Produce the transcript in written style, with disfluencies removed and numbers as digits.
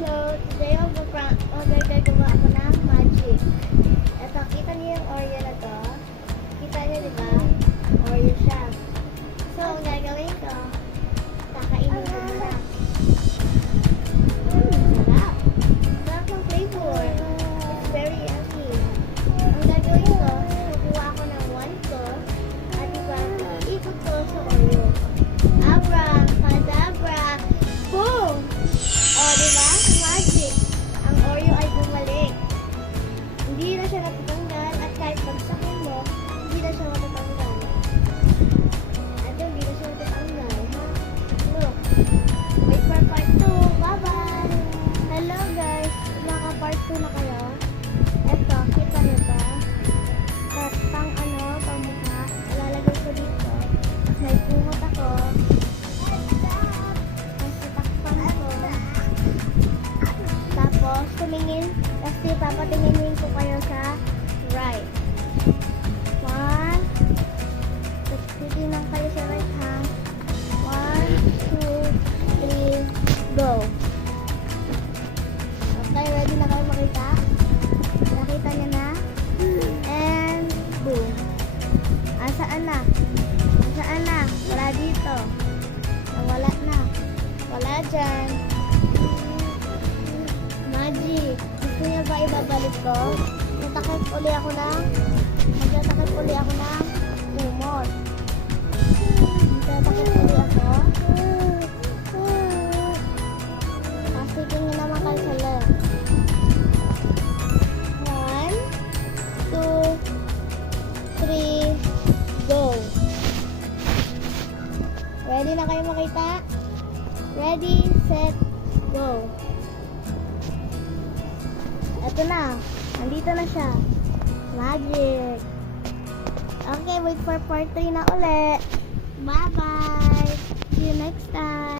Hello! Today magagawa ako ng magic. Ito, kita niyo yung Oreo na to? Kita niyo, di ba? Oreo siya. So, ang gagawin ko, kakainin ko muna. Sarap! Sarap ng flavor. It's very yummy. Ang gagawin ko, kukuha ako ng wand ko, at diba, iikot ko sa Oreo. Abracadabra! Boom! O, diba? Magic! Ang Oreo ay bumalik. Hindi na siya natatanggal at kahit pagsakin mo, hindi na siya matatanggal. At yun, hindi na siya matatanggal. Ha? Look. Wait for part 2. Bye-bye! Hello guys! Naka-part 2 na kayo. Eto, kita niyo ba? Pang mukha. Ilalagay ko dito. May pungot ako. Tapos, tumingin, kasi papatinginin ko kayo sa right. 1, titingnan kayo sa right ha. 1, 2, 3, go. Okay, ready na kayo makita? Nakita niyo na? And, boom. Asaan na? Asaan na? Wala dito. Wala na. Wala dyan. Magic. Gusto niyo ba ibabalik ko? Magtatakip uli ako ng umot. Magtatakip uli ako. Kasi tingin naman kayo sa left. 1, 2, 3, go. Ready na kayo makita? Ready, set, go. Ito na. Nandito na siya. Magic. Okay, wait for part 3 na ulit. Bye-bye. See you next time.